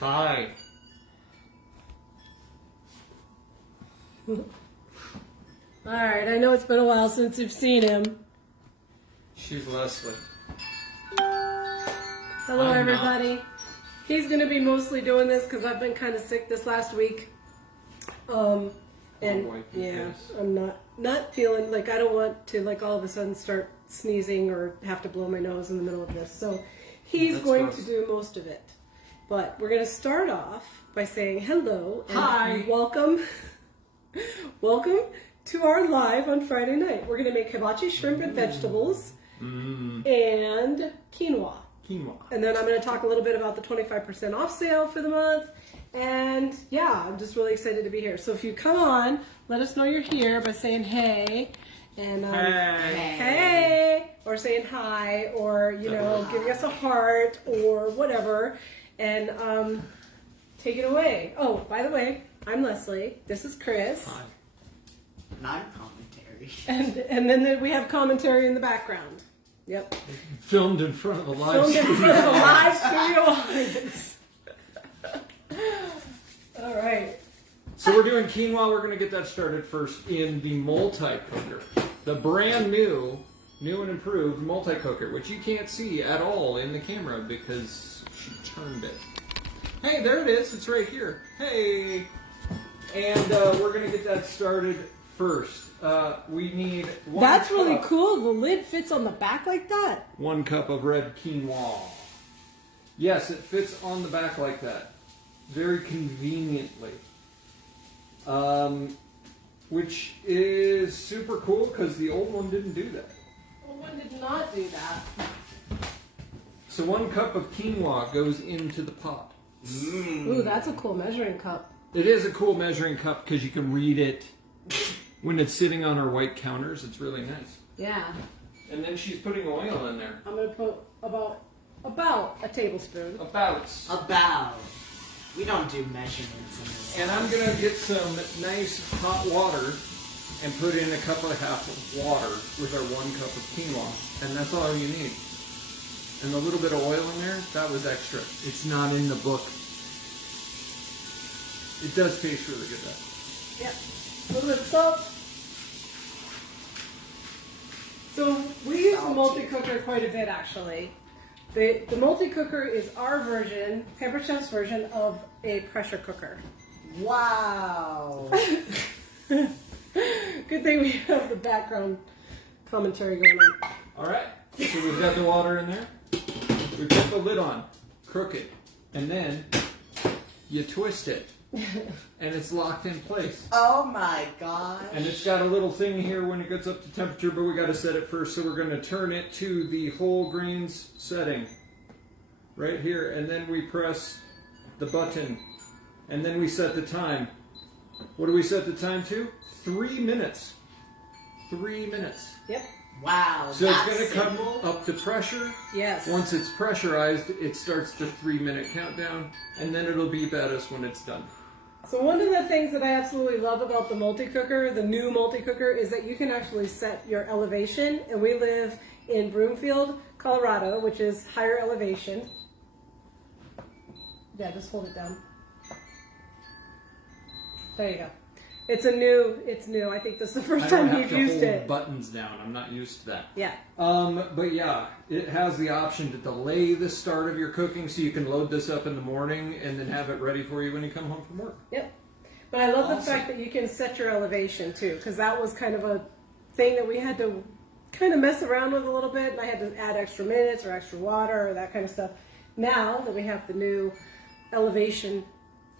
Hi. Alright, I know it's been a while since you've seen him. She's Leslie. Hello, I'm everybody. not. He's going to be mostly doing this because I've been kind of sick this last week. And boy, yeah, yes. I'm not feeling like I don't want to like all of a sudden start sneezing or have to blow my nose in the middle of this. So he's That's going gross. to do most of it. But we're going to start off by saying hello and Hi. welcome. Welcome to our live on Friday night. We're going to make hibachi shrimp and vegetables and quinoa. Quinoa. And then I'm going to talk a little bit about the 25% off sale for the month. And yeah, I'm just really excited to be here. So if you come on, let us know you're here by saying hey. And hey. Or saying hi. Or, you know, giving us a heart or whatever. And take it away. Oh, by the way, I'm Leslie. This is Chris. Hi. And I'm commentary. And then we have commentary in the background. Yep. Filmed in front of a live Filmed in studio. front of a live studio audience. All right. So we're doing quinoa. We're going to get that started first in the multi-cooker. The brand new and improved multi-cooker, which you can't see at all in the camera because she turned it. Hey, there it is. It's right here. Hey. And we're going to get that started first. We need one That's cup, really cool. The lid fits on the back like that. 1 cup of red quinoa. Yes, it fits on the back like that. Very conveniently. Which is super cool because the old one didn't do that. Well, one did not do that. So 1 cup of quinoa goes into the pot. Ooh, that's a cool measuring cup. It is a cool measuring cup because you can read it when it's sitting on our white counters. It's really nice. Yeah. And then she's putting oil in there. I'm gonna put about a tablespoon. About. We don't do measurements in this. And I'm going to get some nice hot water and put in a cup and a half of water with our 1 cup of quinoa. And that's all you need. And a little bit of oil in there, that was extra. It's not in the book. It does taste really good though. Yep. A little bit of salt. So we use the multi-cooker quite a bit actually. The multi-cooker is our version, Pampered Chef's version of a pressure cooker. Wow. Good thing we have the background commentary going on. Alright, so we've got the water in there. We put the lid on, crook it, and then you twist it. And it's locked in place. Oh my gosh. And it's got a little thing here when it gets up to temperature, but we got to set it first. So we're going to turn it to the whole grains setting right here. And then we press the button. And then we set the time. What do we set the time to? 3 minutes. 3 minutes. Yep. Wow. So it's that's going to come simple. up to pressure. Yes. Once it's pressurized, it starts the 3-minute countdown. And then it'll beep at us when it's done. So one of the things that I absolutely love about the multi-cooker, the new multi-cooker, is that you can actually set your elevation. And we live in Broomfield, Colorado, which is higher elevation. Yeah, just hold it down. There you go. It's new. I think this is the first time you've used hold it. buttons down. I'm not used to that. Yeah. But yeah, it has the option to delay the start of your cooking so you can load this up in the morning and then have it ready for you when you come home from work. Yep. But I love the Awesome. fact that you can set your elevation too, because that was kind of a thing that we had to kind of mess around with a little bit, and I had to add extra minutes or extra water or that kind of stuff. Now that we have the new elevation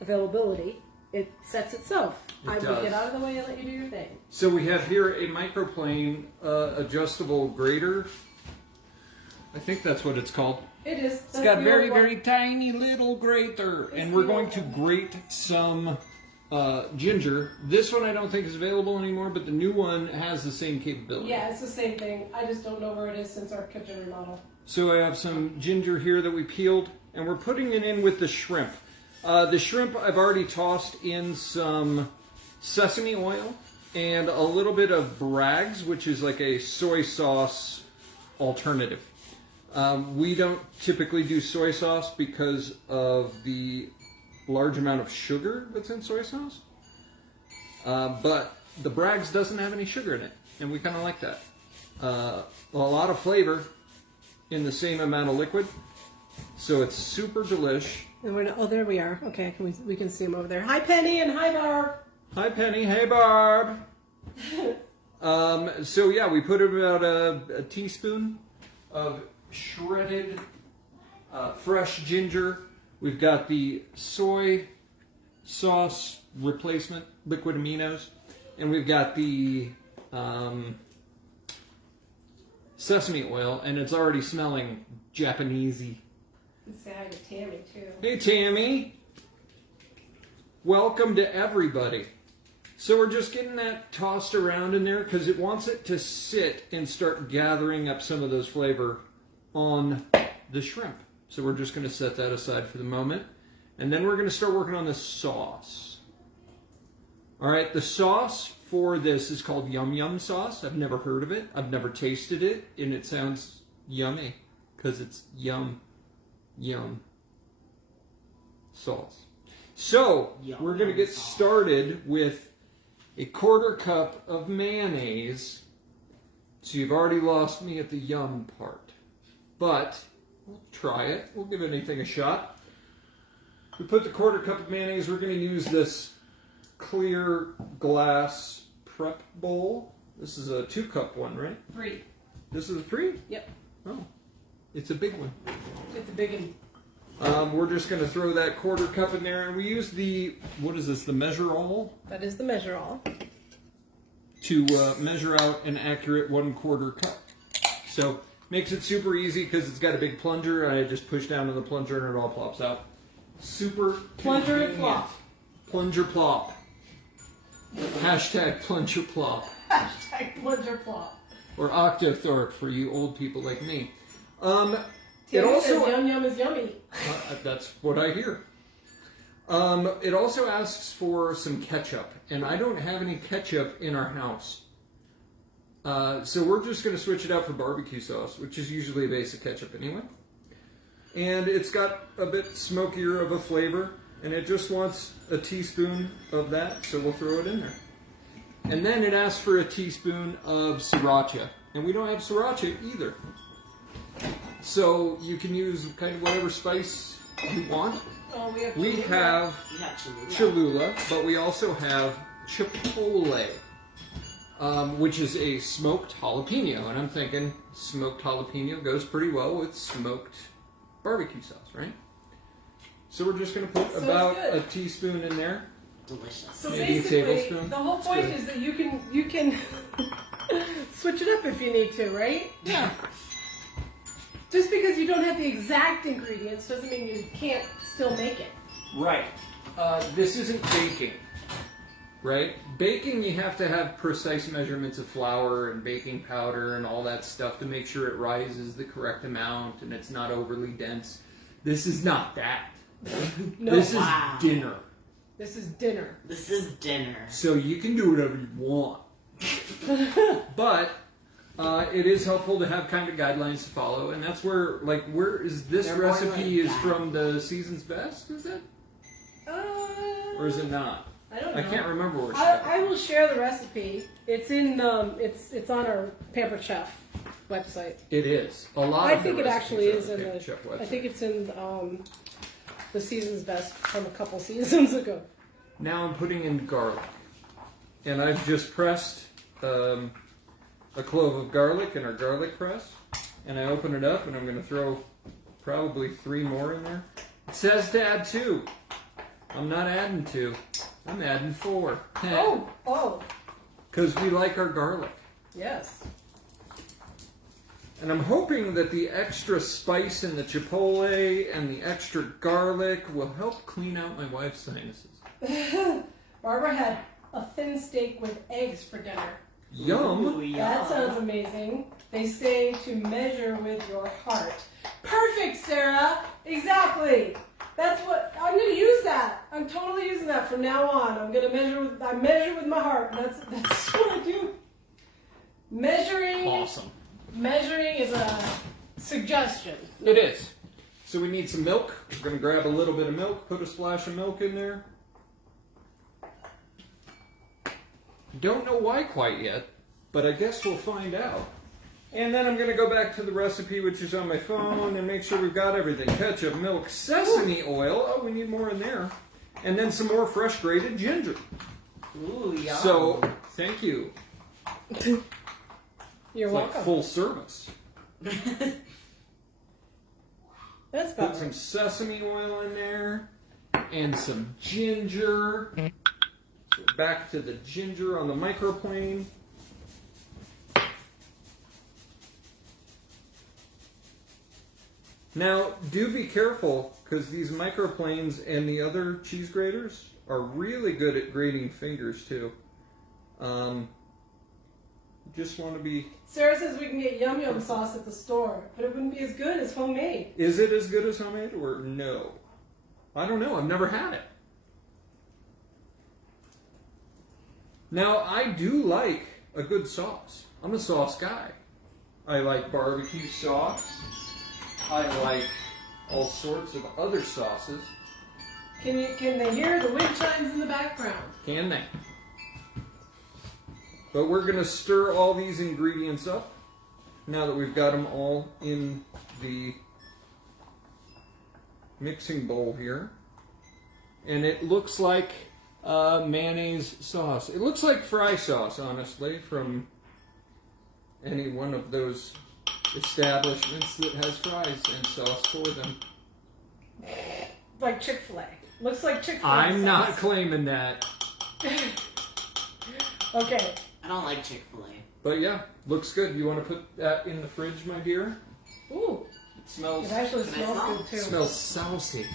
availability, it sets itself. I will does. get out of the way and let you do your thing. So we have here a microplane adjustable grater. I think that's what it's called. It is. It's got very tiny little grater, and we're going to grate some ginger. This one I don't think is available anymore, but the new one has the same capability. Yeah, it's the same thing. I just don't know where it is since our kitchen remodel. So I have some ginger here that we peeled, and we're putting it in with the shrimp. The shrimp I've already tossed in some sesame oil and a little bit of Bragg's, which is like a soy sauce alternative. We don't typically do soy sauce because of the large amount of sugar that's in soy sauce. But the Bragg's doesn't have any sugar in it, and we kind of like that. A lot of flavor in the same amount of liquid, so it's super delish. And oh, there we are. Okay, we can see them over there. Hi, Penny, and hi, Barb. Hi, Penny. Hey, Barb. So yeah, we put about a teaspoon of shredded fresh ginger. We've got the soy sauce replacement, liquid aminos, and we've got the sesame oil, and it's already smelling Japanesey. Say hi to Tammy too. Hey, Tammy. Welcome to everybody. So we're just getting that tossed around in there because it wants it to sit and start gathering up some of those flavor on the shrimp. So we're just going to set that aside for the moment. And then we're going to start working on the sauce. All right, the sauce for this is called Yum Yum sauce. I've never heard of it. I've never tasted it, and it sounds yummy because it's yum sauce. So we're going to get started with a 1/4 cup of mayonnaise. So you've already lost me at the yum part. But we'll try it. We'll give anything a shot. We put the 1/4 cup of mayonnaise. We're going to use this clear glass prep bowl. This is a 2-cup one, right? 3. This is a 3? Yep. Oh, it's a big one. It's a big one. We're just going to throw that 1/4 cup in there, and we use the, what is this, the measure all? That is the measure all. To measure out an accurate 1/4 cup. So, makes it super easy because it's got a big plunger, and I just push down on the plunger and it all plops out. Super Plunger and convenient. plop. Plunger plop. Hashtag plunger plop. Hashtag plunger plop. Or Octothorpe for you old people like me. It Tammy also, says yum yum is yummy. that's what I hear. It also asks for some ketchup, and I don't have any ketchup in our house. So we're just going to switch it out for barbecue sauce, which is usually a basic ketchup anyway. And it's got a bit smokier of a flavor, and it just wants a teaspoon of that, so we'll throw it in there. And then it asks for a teaspoon of sriracha, and we don't have sriracha either. So you can use kind of whatever spice you want. Oh, We have Cholula, but we also have Chipotle, which is a smoked jalapeno. And I'm thinking smoked jalapeno goes pretty well with smoked barbecue sauce, right? So we're just going to put about a teaspoon in there. Delicious. So maybe a basically, tablespoon. the whole point is that you can switch it up if you need to, right? Yeah. Just because you don't have the exact ingredients doesn't mean you can't still make it. Right. This isn't baking, right? Baking, you have to have precise measurements of flour and baking powder and all that stuff to make sure it rises the correct amount and it's not overly dense. This is not that. No. This is dinner. This is dinner. This is dinner. So you can do whatever you want. But it is helpful to have kind of guidelines to follow, and that's where, like, where is this They're more recipe like is from the Season's Best, is it? Or is it not? I don't know. I can't remember where she I will share the recipe. It's in it's on our Pampered Chef website. It is. A lot I of think the it actually is recipes in are on the. Chef website. I think it's in the Season's Best from a couple seasons ago. Now I'm putting in garlic, and I've just pressed a clove of garlic in our garlic press, and I open it up, and I'm going to throw probably 3 more in there. It says to add 2. I'm not adding 2. I'm adding 4. Oh. Because we like our garlic. Yes. And I'm hoping that the extra spice in the chipotle and the extra garlic will help clean out my wife's sinuses. Barbara had a thin steak with eggs for dinner. Yum! Ooh, That sounds amazing. They say to measure with your heart. Perfect, Sarah! Exactly! That's what, I'm going to use that. I'm totally using that from now on. I'm going to measure with my heart. That's what I do. Measuring. Awesome. Measuring is a suggestion. It is. So we need some milk. We're going to grab a little bit of milk, put a splash of milk in there. Don't know why quite yet, but I guess we'll find out. And then I'm going to go back to the recipe, which is on my phone, and make sure we've got everything. Ketchup, milk, sesame oil. Oh, we need more in there. And then some more fresh grated ginger. Ooh, yum. So, thank you. You're It's welcome. like full service. That's Put about some right. sesame oil in there and some ginger. So back to the ginger on the microplane. Now, do be careful because these microplanes and the other cheese graters are really good at grating fingers too. Just want to be... Sarah says we can get yum yum sauce at the store, but it wouldn't be as good as homemade. Is it as good as homemade or no? I don't know. I've never had it. Now, I do like a good sauce. I'm a sauce guy. I like barbecue sauce. I like all sorts of other sauces. Can they hear the wind chimes in the background? Can they? But we're going to stir all these ingredients up now that we've got them all in the mixing bowl here. And it looks like mayonnaise sauce. It looks like fry sauce, honestly, from any one of those establishments that has fries and sauce for them. Like Chick-fil-A. Looks like Chick-fil-A I'm sauce. not claiming that. Okay. I don't like Chick-fil-A. But yeah, looks good. You want to put that in the fridge, my dear? Ooh. It smells... It actually Can I smells smell? good too. smells saucy.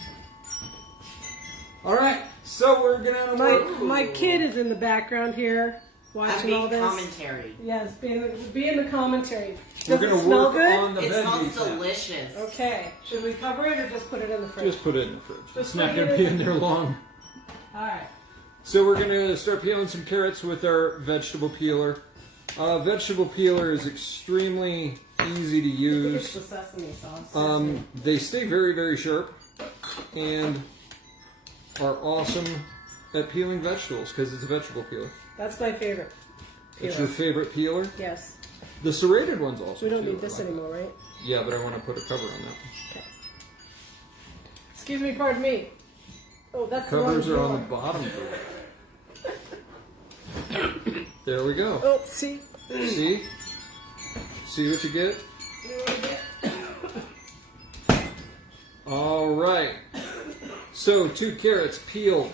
All right, so we're gonna My kid is in the background here I'm watching all being this. commentary. Yes, be in the commentary. We're Does it gonna smell work good? on the It smells veggies. now. delicious. Okay. Should we cover it or just put it in the fridge? Just put it in the fridge. Just It's not put it gonna be in- in there long. All right. So we're gonna start peeling some carrots with our vegetable peeler. Vegetable peeler is extremely easy to I think it's use. the sesame sauce. They stay very, very sharp and are awesome at peeling vegetables because it's a vegetable peeler. That's my favorite. It's peeler. your favorite peeler? Yes. The serrated ones also. We don't too, need this I like. anymore, right? Yeah, but I want to put a cover on that. Okay. Excuse me, pardon me. Oh, that's the Covers wrong are on the drawer. bottom. There we go. Oh, see? See? See what you get? All right. So 2 carrots peeled.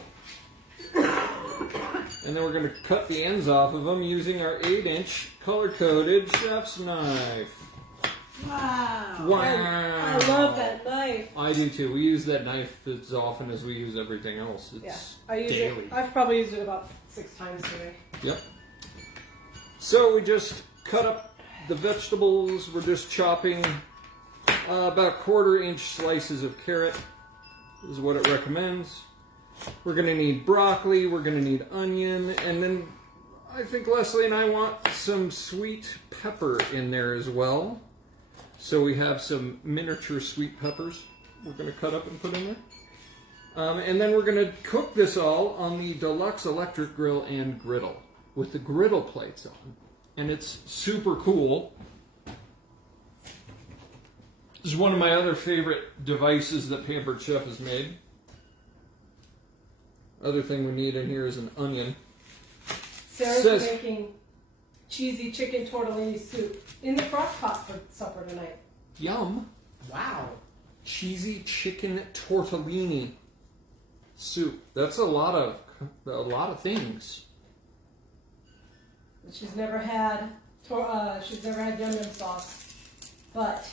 And then we're going to cut the ends off of them using our 8-inch color-coded chef's knife. Wow. Wow. I love that knife. I do too. We use that knife as often as we use everything else. It's Yeah, I use daily. it. I've probably used it about 6 times today. Yep. So we just cut up the vegetables. We're just chopping about 1/4-inch slices of carrot. Is what it recommends. We're going to need broccoli. We're going to need onion. And then I think Leslie and I want some sweet pepper in there as well. So we have some miniature sweet peppers we're going to cut up and put in there. And then we're going to cook this all on the Deluxe electric grill and griddle with the griddle plates on. And it's super cool. This is one of my other favorite devices that Pampered Chef has made. Other thing we need in here is an onion. Sarah's Says- making cheesy chicken tortellini soup in the crock pot for supper tonight. Yum. Wow. Cheesy chicken tortellini soup. That's a lot of things. She's never had yum yum sauce, but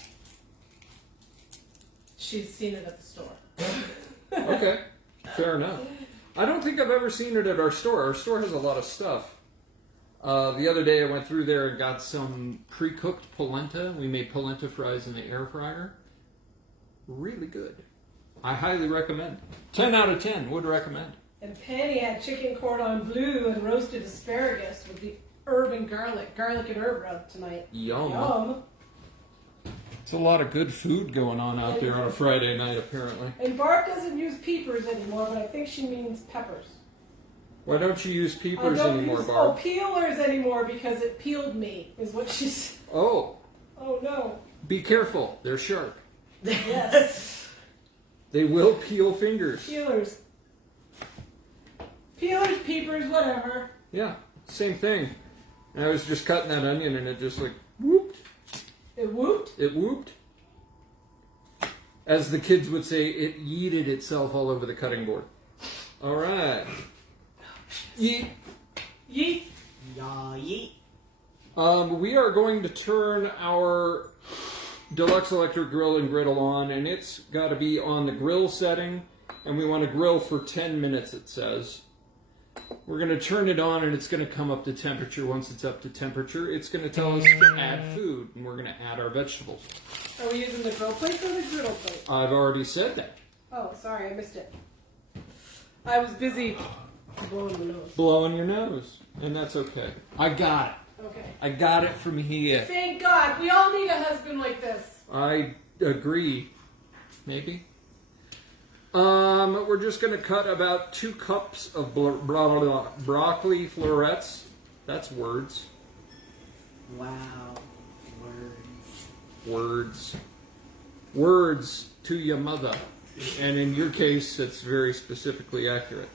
she's seen it at the store. Okay, fair enough. I don't think I've ever seen it at our store. Our store has a lot of stuff. The other day I went through there and got some pre-cooked polenta. We made polenta fries in the air fryer. Really good. I highly recommend. 10 out of 10 would recommend. And Penny had chicken cordon bleu and roasted asparagus with the herb and garlic and herb rub tonight. Yum. Yum. It's a lot of good food going on out there on a Friday night, apparently. And Barb doesn't use peepers anymore, but I think she means peppers. Why don't you use peepers I don't anymore, use, Barb? peelers anymore because it peeled me, is what she said. Oh, Oh no. be careful. They're sharp. Yes. They will peel fingers. Peelers. Peelers, peepers, whatever. Yeah, same thing. And I was just cutting that onion and it just like whooped. It whooped? It whooped. As the kids would say, it yeeted itself all over the cutting board. All right. Yeet. Yeet. Yeah, yeet. We are going to turn our Deluxe electric grill and griddle on, and it's got to be on the grill setting, and we want to grill for 10 minutes, it says. We're going to turn it on, and it's going to come up to temperature. Once it's up to temperature, it's going to tell us to add food, and we're going to add our vegetables. Are we using the grill plate or the griddle plate? I've already said that. Oh, sorry, I missed it. I was busy blowing the nose. Blowing your nose, and that's okay. I got it. Okay. I got it from here. Thank God. We all need a husband like this. I agree. Maybe. We're just going to cut about 2 cups of broccoli florets. That's words. Wow. Words. Words to your mother. And in your case, it's very specifically accurate.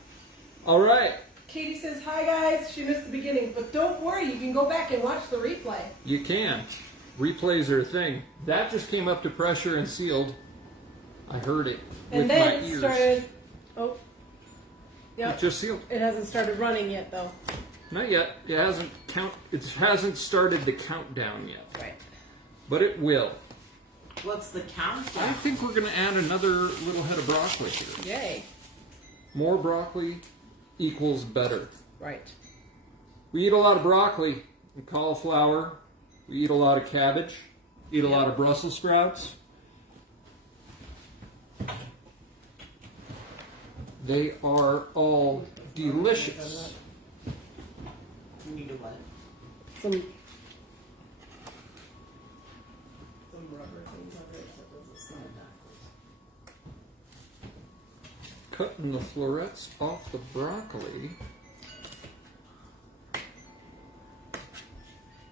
All right. Katie says, hi guys. She missed the beginning. But don't worry. You can go back and watch the replay. You can. Replays are a thing. That just came up to pressure and sealed. I heard it with And then my it ears. started... Oh. Yep. It just sealed. It hasn't started running yet, though. Not yet. It hasn't started the countdown yet. Right. But it will. What's the countdown? I think we're going to add another little head of broccoli here. Yay. More broccoli equals better. Right. We eat a lot of broccoli and cauliflower. We eat a lot of cabbage. Eat a lot of Brussels sprouts. They are all delicious. You need to what? Some rubber things over it so it doesn't slide backwards. Cutting the florets off the broccoli.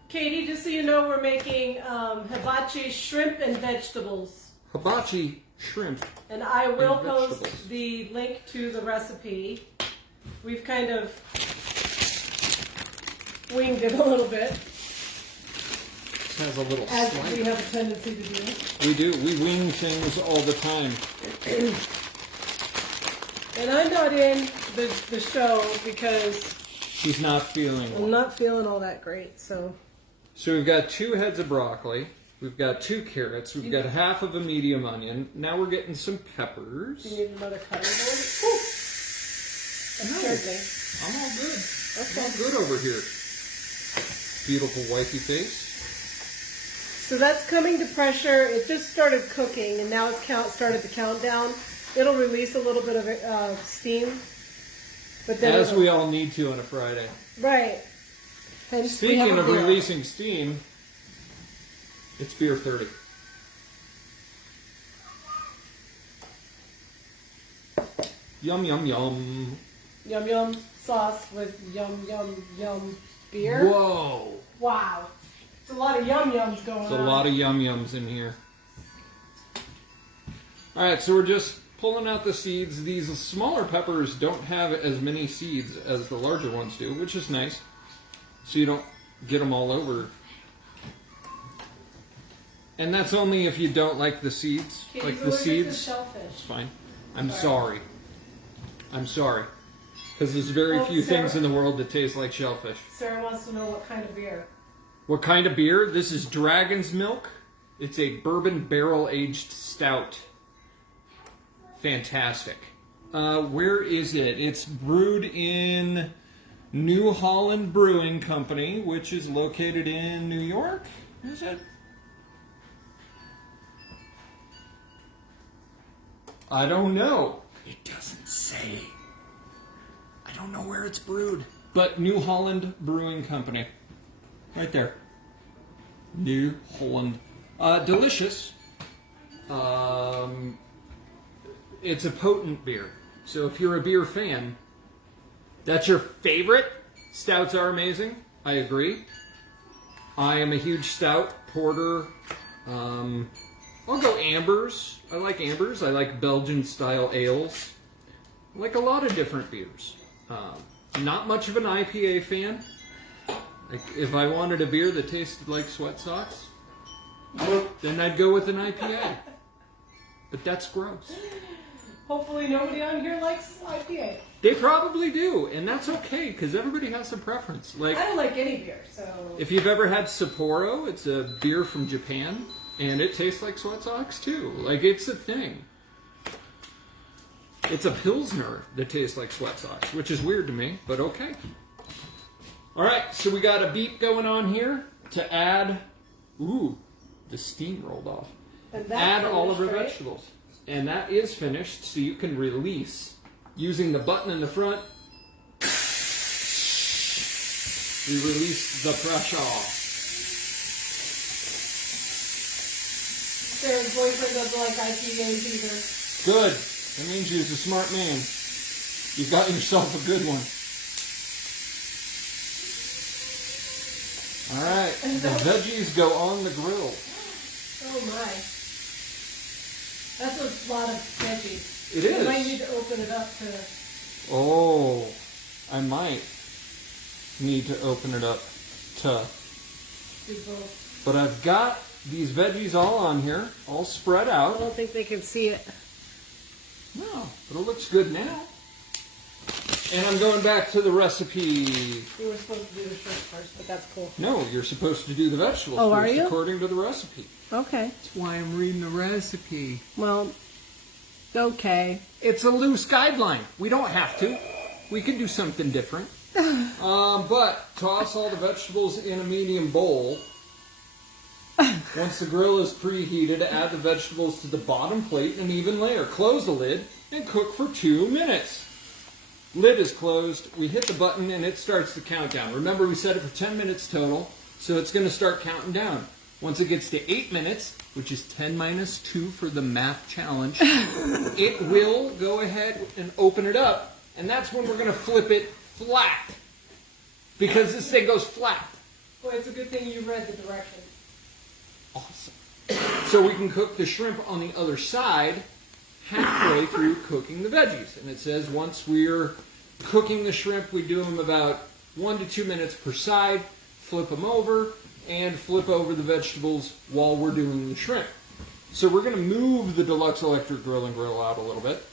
Katie, just so you know, we're making hibachi shrimp and vegetables. Hibachi shrimp. And I will And post vegetables. the link to the recipe. We've kind of winged it a little bit, This has a little as slice. we have a tendency to do. We do. We wing things all the time. And I'm not in the show because She's not feeling I'm well. not feeling all that great. So So we've got 2 heads of broccoli. We've got 2 carrots. We've got half of a medium onion. Now we're getting some peppers. do you need another cutting board? Whew. That scared me. I'm all good. Okay. I'm all good over here. Beautiful wifey face. So that's coming to pressure. It just started cooking, and now it's started the countdown. It'll release a little bit of steam, but then As we all need to on a Friday. right. Hence we have Speaking a of grill. releasing steam, it's beer 30. Yum, yum, yum. Yum yum sauce with yum yum yum beer. Whoa. Wow, it's a lot of yum yums going There's on. a lot of yum yums in here. Alright, so we're just pulling out the seeds. These smaller peppers don't have as many seeds as the larger ones do, which is nice. So you don't get them all over. And that's only if you don't like the seeds. Okay, Like so the we're getting seeds. shellfish. It's fine. I'm sorry. I'm sorry. Because there's very Oh, few Sarah. things in the world that taste like shellfish. Sarah wants to know what kind of beer. What kind of beer? This is Dragon's Milk. It's a bourbon barrel aged stout. Fantastic. Where is it? It's brewed in New Holland Brewing Company, which is located in New York. Is it? I don't know. It doesn't say. I don't know where it's brewed. But New Holland Brewing Company. Right there. New Holland. Delicious. It's a potent beer. So if you're a beer fan, that's your favorite. Stouts are amazing. I agree. I am a huge stout, porter. I'll go ambers. I like ambers. I like Belgian-style ales. I like a lot of different beers. Not much of an IPA fan. Like, if I wanted a beer that tasted like sweat socks, then I'd go with an IPA. But that's gross. Hopefully nobody on here likes IPA. They probably do, and that's okay, because everybody has a preference. Like, I don't like any beer, so... if you've ever had Sapporo, it's a beer from Japan, and it tastes like sweat socks too. Like, it's a thing. It's a Pilsner that tastes like sweat socks, which is weird to me, but okay. Alright, so we got a beep going on here to add... Ooh, the steam rolled off. Add all of our vegetables. And that is finished, so you can release using the button in the front. We release the pressure. Sarah's boyfriend doesn't like IPAs either. Good. That means you're a smart man. You got yourself a good one. Alright, the veggies go on the grill. Oh my. That's a lot of veggies. It is. You might need to open it up to... Oh, I might need to open it up to... do both. But I've got these veggies all on here, all spread I out. don't think they can see it. No, but it looks good now. And I'm going back to the recipe. You were supposed to do the shrimp first, but that's cool. No, you're supposed to do the vegetables Oh, first, are you? according to the recipe. Okay. That's why I'm reading the recipe. Well, okay. It's a loose guideline. We don't have to. We can do something different. But toss all the vegetables in a medium bowl. Once the grill is preheated, add the vegetables to the bottom plate in an even layer. Close the lid and cook for 2 minutes. Lid is closed. We hit the button and it starts the countdown. Remember, we set it for 10 minutes total, so it's going to start counting down. Once it gets to 8 minutes, which is 10 minus 2 for the math challenge, it will go ahead and open it up, and that's when we're going to flip it flat. Because this thing goes flat. Well, it's a good thing you read the directions. Awesome. So we can cook the shrimp on the other side halfway through cooking the veggies. And it says once we're cooking the shrimp, we do them about 1 to 2 minutes per side, flip them over, and flip over the vegetables while we're doing the shrimp. So we're going to move the Deluxe electric grill and grill out a little bit.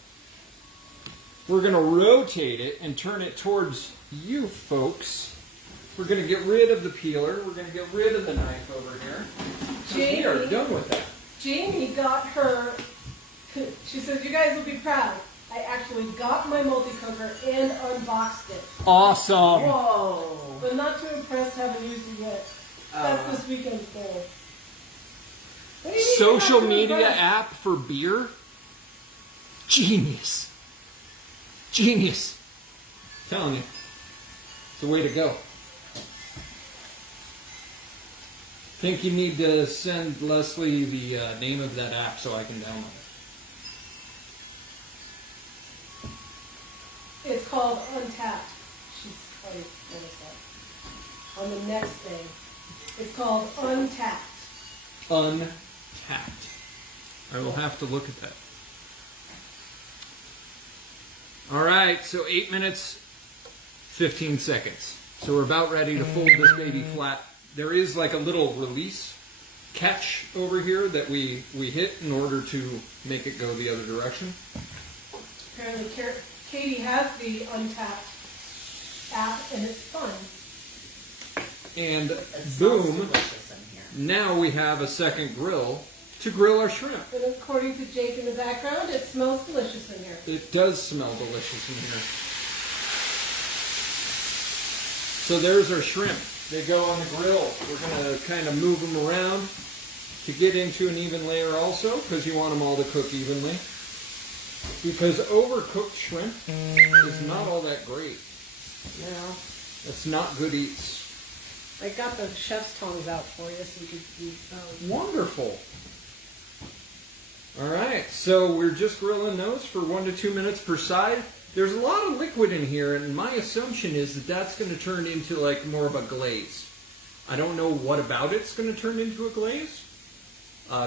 We're going to rotate it and turn it towards you folks. We're going to get rid of the peeler. We're going to get rid of the knife over here. Jamie, we are done with that. Jamie got her, she says, you guys will be proud. I actually got my multi-cooker and unboxed it. Awesome. Whoa. But not too impressed haven't used it yet. That's this weekend's goal. What do you mean Social you're not too media impressed? app for beer? Genius. Genius. Telling you. It's the way to go. Think you need to send Leslie the name of that app so I can download it. It's called Untapped. She's probably noticed that. On the next thing. It's called Untapped. Untapped. I will have to look at that. Alright, so 8 minutes, 15 seconds. So we're about ready to fold this baby flat. There is like a little release catch over here that we hit in order to make it go the other direction. Apparently Katie has the Untapped app and it's fun. And It smells boom, delicious in here. now we have a second grill to grill our shrimp. And according to Jake in the background, it smells delicious in here. It does smell delicious in here. So there's our shrimp. They go on the grill. We're going to kind of move them around to get into an even layer also, because you want them all to cook evenly. Because overcooked shrimp is not all that great. No. That's not good eats. I got the chef's tongs out for you so you can use those. Wonderful. All right, so we're just grilling those for 1 to 2 minutes per side. There's a lot of liquid in here, and my assumption is that that's going to turn into like more of a glaze. I don't know what about it's going to turn into a glaze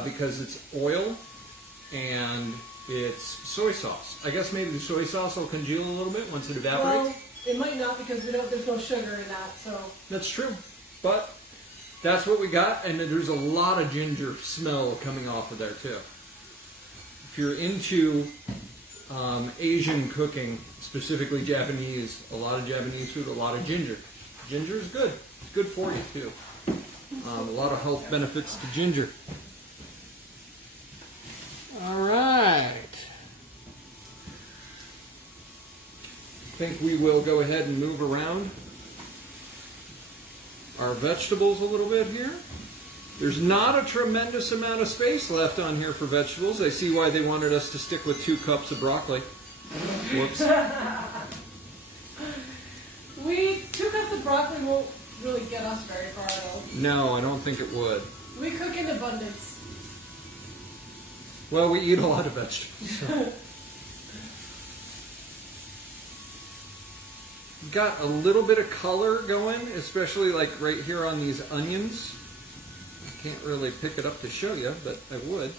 because it's oil and it's soy sauce. I guess maybe the soy sauce will congeal a little bit once it evaporates. Well, it might not because there's no sugar in that, so. That's true, but that's what we got, and there's a lot of ginger smell coming off of there too. If you're into Asian cooking, specifically Japanese, a lot of Japanese food, a lot of ginger. Ginger is good. It's good for you too. A lot of health benefits to ginger. All right. I think we will go ahead and move around our vegetables a little bit here. There's not a tremendous amount of space left on here for vegetables. I see why they wanted us to stick with 2 cups of broccoli. Whoops. 2 cups of broccoli won't really get us very far though. No, I don't think it would. We cook in abundance. Well, we eat a lot of vegetables. So. Got a little bit of color going, especially like right here on these onions. I can't really pick it up to show you, but I would.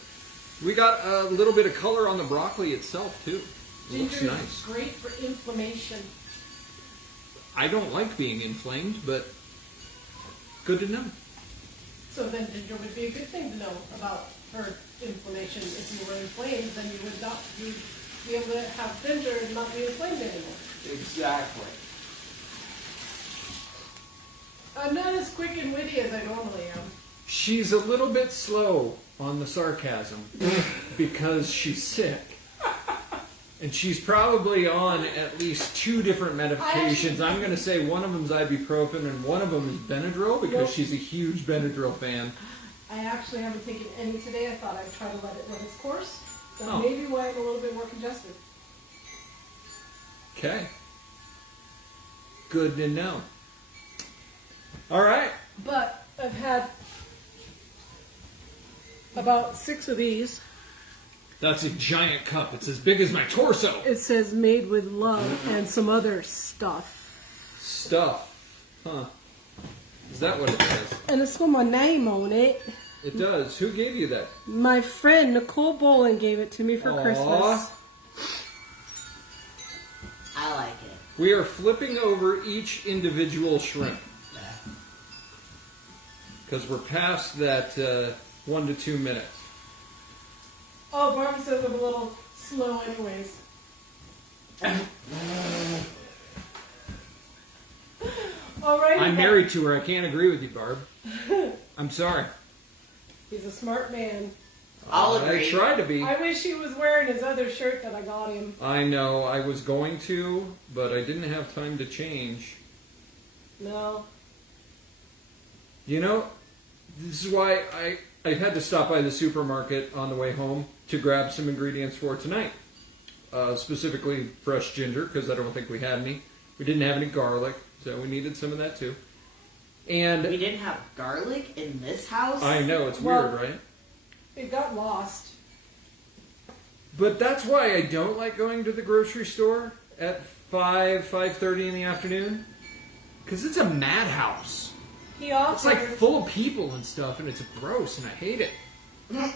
We got a little bit of color on the broccoli itself too. It looks Ginger nice. is great for inflammation. I don't like being inflamed, but good to know. So then ginger would be a good thing to know about for inflammation. If you were inflamed, then you would not be able to have ginger and not be inflamed anymore. Exactly. I'm not as quick and witty as I normally am. She's a little bit slow on the sarcasm because she's sick. And she's probably on at least 2 different medications. I'm going to say one of them's ibuprofen and one of them is Benadryl because she's a huge Benadryl fan. I actually haven't taken any today. I thought I'd try to let it run its course. That Oh. may be why I'm a little bit more congested. Okay. Good to know. All right. But I've had about 6 of these. That's a giant cup. It's as big as my torso. It says made with love and some other stuff. Stuff. Huh. Is that what it says? And it's got my name on it. It does. Who gave you that? My friend Nicole Bolin gave it to me for Aw. Christmas. I like it. We are flipping over each individual shrimp because we're past that 1 to 2 minutes. Oh, Barbara says I'm a little slow anyways. Alrighty. I'm married to her. I can't agree with you, Barb. I'm sorry. He's a smart man. I'll I agree. try to be. I wish he was wearing his other shirt that I got him. I know. I was going to, but I didn't have time to change. No. You know, this is why I had to stop by the supermarket on the way home to grab some ingredients for tonight. Specifically fresh ginger, because I don't think we had any. We didn't have any garlic, so we needed some of that too. And We didn't have garlic in this house? I know, it's Well- weird, right? It got lost. But that's why I don't like going to the grocery store at 5:30 in the afternoon. Because it's a madhouse. He offered. It's like full of people and stuff, and it's gross, and I hate it.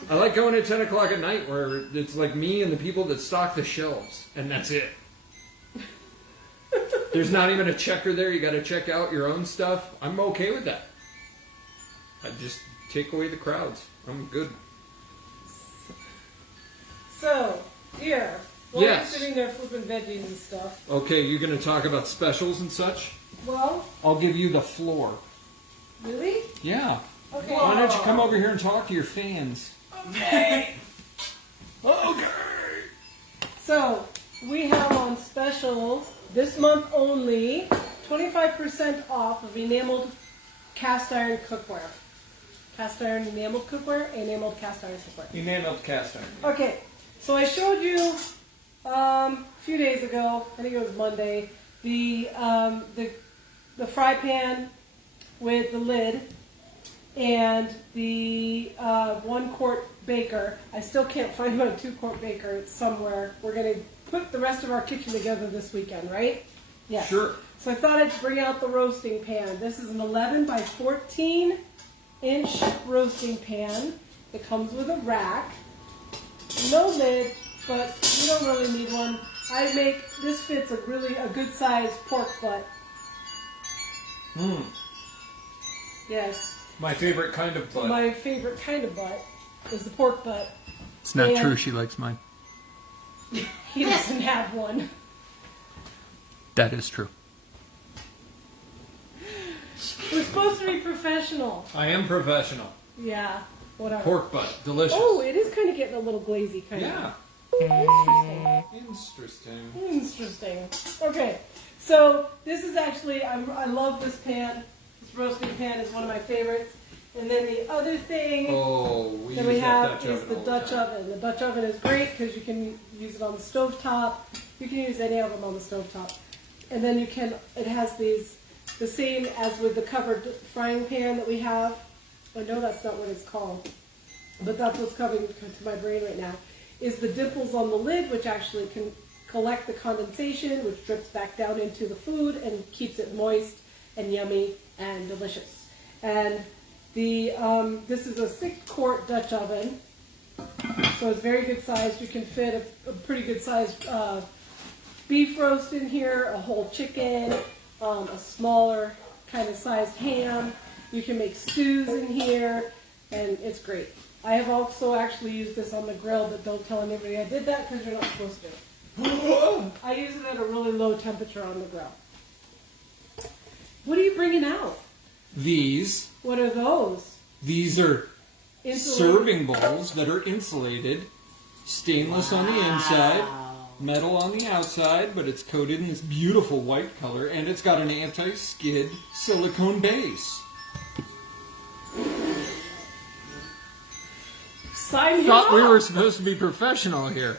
I like going at 10 o'clock at night where it's like me and the people that stock the shelves, and that's it. There's not even a checker there. You got to check out your own stuff. I'm okay with that. I just take away the crowds. I'm good. So, here. While Yes. you're sitting there flipping veggies and stuff. Okay, you're going to talk about specials and such? Well, I'll give you the floor. really? Yeah. Okay. Why don't you come over here and talk to your fans? Okay. Okay. So, we have on special, this month only, 25% off of enameled cast iron cookware. Cast iron enameled cookware, enameled cast iron cookware. Enameled cast iron. Okay, so I showed you a few days ago, I think it was Monday, the fry pan with the lid and the 1 quart baker. I still can't find my 2 quart baker. It's somewhere. We're going to put the rest of our kitchen together this weekend, right? Yeah. Sure. So I thought I'd bring out the roasting pan. This is an 11 by 14 inch roasting pan. It comes with a rack. No lid, but you don't really need one. This fits a good sized pork butt. Mmm. Yes. My favorite kind of butt. My favorite kind of butt is the pork butt. It's not And- true. She likes mine. He doesn't have one. That is true. We're supposed to be professional. I am professional. Yeah, whatever. Pork butt. Delicious. Oh, it is kind of getting a little glazy, kind Yeah. of. Interesting. Interesting. Okay, so this is actually, I love this pan. This roasting pan is one of my favorites. And then the other thing that we have is the Dutch oven. The Dutch oven is great because you can use it on the stovetop. You can use any of them on the stovetop. And then it has the same as with the covered frying pan that we have. I know that's not what it's called, but that's what's coming to my brain right now, is the dimples on the lid, which actually can collect the condensation, which drips back down into the food and keeps it moist and yummy and delicious. And this is a 6 quart Dutch oven, so it's very good sized. You can fit a pretty good sized beef roast in here, a whole chicken, a smaller kind of sized ham. You can make stews in here, and it's great. I have also actually used this on the grill, but don't tell anybody I did that because you're not supposed to. I use it at a really low temperature on the grill. What are you bringing out? These. What are those? These are Insulated? serving bowls that are insulated, stainless on the inside, metal on the outside, but it's coated in this beautiful white color, and it's got an anti-skid silicone base. Sign me Thought we up. were supposed to be professional here.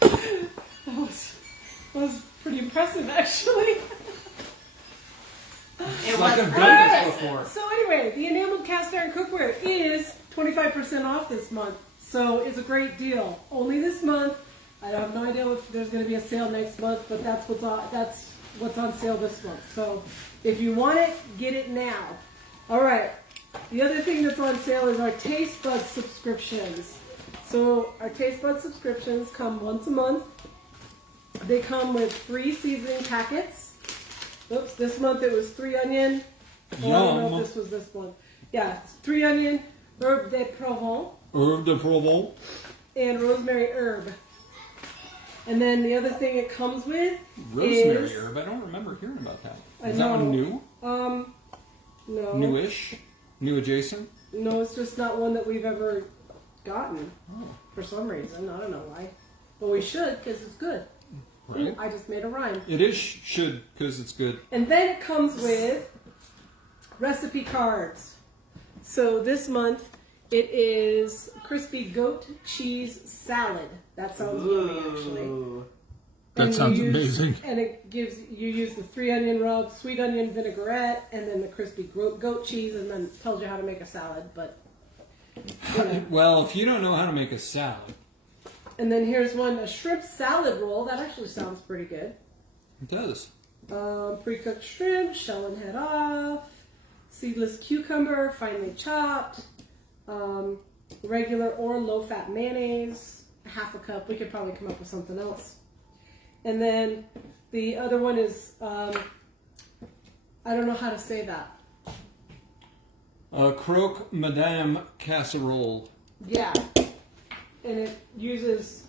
That was pretty impressive, actually. It Like was I've done this impressive. before. So anyway, the enameled cast iron cookware is 25% off this month. So it's a great deal. Only this month. I have no idea if there's going to be a sale next month, but that's what's on sale this month. So if you want it, get it now. All right. The other thing that's on sale is our Taste Bud subscriptions. So our Taste Bud subscriptions come once a month. They come with 3 seasoning packets. Oops, this month it was 3 onion. Oh, I don't know if this was this one. Yeah, it's 3 onion, herb de Provence, Herb de Provence. and rosemary herb. And then the other thing it comes with Rosemary is, herb. I don't remember hearing about that. I Is that one know. new? No. Newish? New adjacent? No, it's just not one that we've ever gotten Oh, for some reason. I don't know why. But we should because it's good. right. Ooh, I just made a rhyme. It is should because it's good. And then it comes with recipe cards. So this month it is crispy goat cheese salad. That sounds yummy, actually. Ooh. That And sounds you use- amazing. And you use the 3 onion rub, sweet onion vinaigrette, and then the crispy goat cheese, and then it tells you how to make a salad. But you know. Well, if you don't know how to make a salad, And then here's one, a shrimp salad roll. That actually sounds pretty good. it does. Pre-cooked shrimp, shell and head off, seedless cucumber, finely chopped, regular or low-fat mayonnaise, half a cup. We could probably come up with something else. And then the other one is, I don't know how to say that. Croque Madame Casserole. Yeah. And it uses,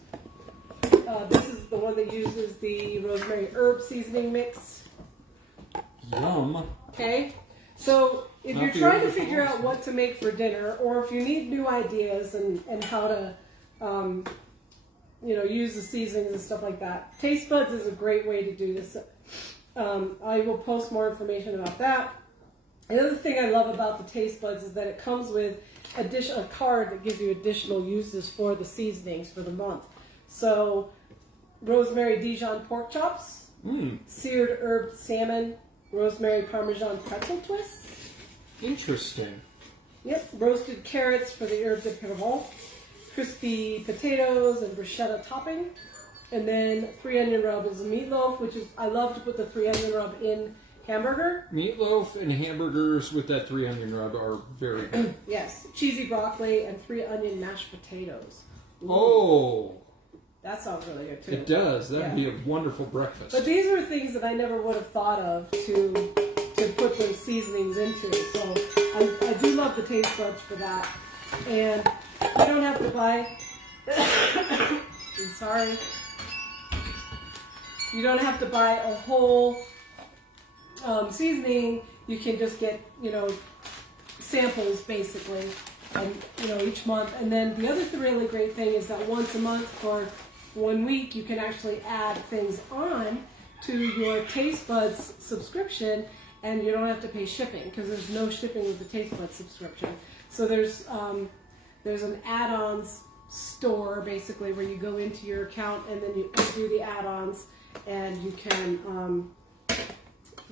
this is the one that uses the rosemary herb seasoning mix. Yum. Okay? So if Not you're the trying to overflow. figure out what to make for dinner, or if you need new ideas and how to, use the seasonings and stuff like that, Taste Buds is a great way to do this. I will post more information about that. The other thing I love about the Taste Buds is that it comes with a card that gives you additional uses for the seasonings for the month. So, rosemary Dijon pork chops, Mmm. seared herb salmon, rosemary parmesan pretzel twists. Interesting. Yep, roasted carrots for the herbes de Provence, crispy potatoes and bruschetta topping, and then 3 onion rub is a meatloaf, which is, I love to put the 3 onion rub in hamburger. Meatloaf and hamburgers with that 3 onion rub are very good. Yes, cheesy broccoli and 3 onion mashed potatoes. Ooh, Oh, that sounds really good too. it does. That'd be a wonderful breakfast. But these are things that I never would have thought of to put those seasonings into. So I do love the taste buds for that. And you don't have to buy. I'm sorry. You don't have to buy a whole seasoning. You can just get, samples basically, each month. And then the other really great thing is that once a month for 1 week, you can actually add things on to your Taste Buds subscription, and you don't have to pay shipping because there's no shipping with the Taste Buds subscription. So there's an add-ons store basically where you go into your account and then you do the add-ons, and you can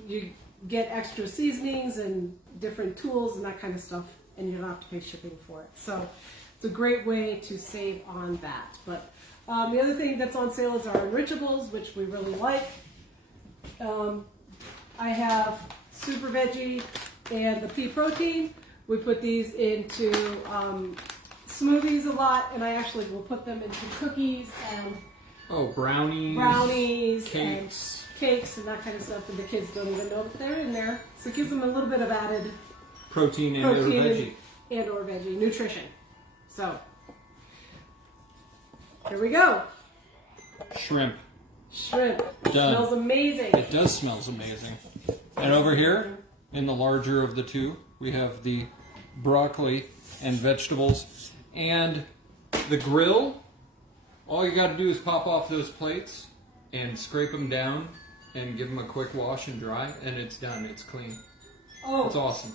you get extra seasonings and different tools and that kind of stuff, and you don't have to pay shipping for it. So it's a great way to save on that. But the other thing that's on sale is our Enrichables, which we really like. I have Super Veggie and the pea protein. We put these into smoothies a lot, and I actually will put them into cookies and brownies, cakes and that kind of stuff, and the kids don't even know that they're in there. So it gives them a little bit of added protein and or veggie nutrition. So here we go. Shrimp. Done. Smells amazing. It does smells amazing. And over here, in the larger of the two, we have the broccoli and vegetables. And the grill, all you got to do is pop off those plates and scrape them down and give them a quick wash and dry, and it's done. It's clean. Oh, it's awesome.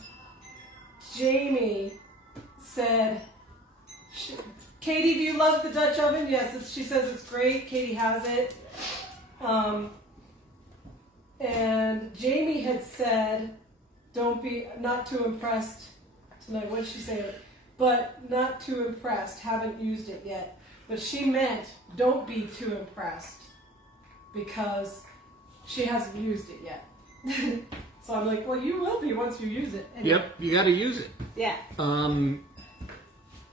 Jamie said, Katie, do you love the Dutch oven? Yes, she says it's great. Katie has it. And Jamie had said, not too impressed tonight. What did she say? But not too impressed. Haven't used it yet. But she meant, don't be too impressed, because she hasn't used it yet. So I'm like, well, you will be once you use it. Anyway. Yep, you got to use it. Yeah.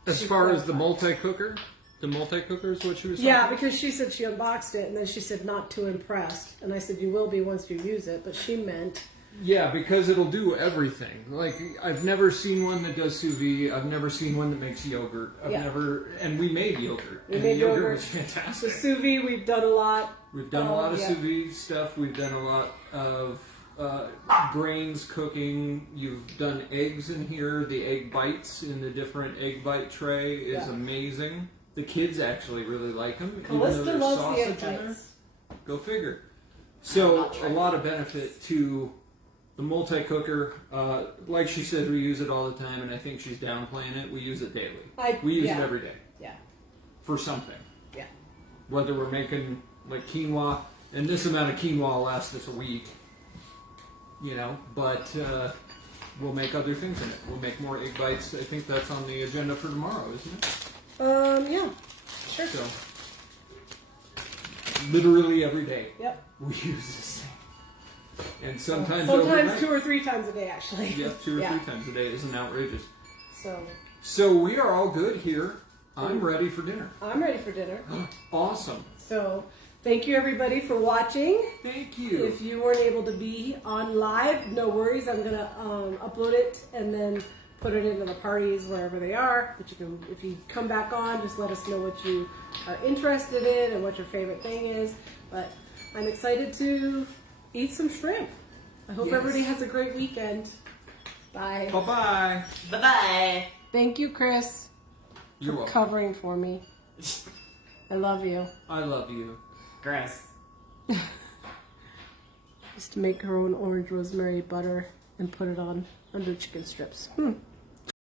As far as the multi-cooker is what she was talking about? Because she said she unboxed it, and then she said not too impressed. And I said, you will be once you use it, but she meant... Yeah, because it'll do everything. Like, I've never seen one that does sous vide. I've never seen one that makes yogurt. And we made yogurt. We made yogurt. Was fantastic. The sous vide, we've done a lot. We've done a lot of sous vide stuff. We've done a lot of grains cooking. You've done eggs in here. The egg bites in the different egg bite tray is amazing. The kids actually really like them. Calista loves the egg bites. Go figure. So a lot of benefit to the multi-cooker. Like she said, we use it all the time, and I think she's downplaying it. We use it daily. We use it every day. Yeah. For something. Yeah. Whether we're making like quinoa, and this amount of quinoa will last us a week. But we'll make other things in it. We'll make more egg bites. I think that's on the agenda for tomorrow, isn't it? Yeah. Sure. So, literally every day. Yep. We use this thing. And sometimes 2 or 3 times a day, actually. Yep, 2 or 3 times a day isn't outrageous. So we are all good here. I'm ready for dinner. I'm ready for dinner. Awesome. So thank you everybody for watching. Thank you. If you weren't able to be on live, no worries. I'm gonna upload it and then put it into the parties wherever they are. But if you come back on, just let us know what you are interested in and what your favorite thing is. But I'm excited to eat some shrimp. I hope everybody has a great weekend. Bye. Bye-bye. Bye-bye. Thank you, Chris, You're for welcome. covering for me. I love you. I love you. Gross. Just to make her own orange rosemary butter and put it on under chicken strips.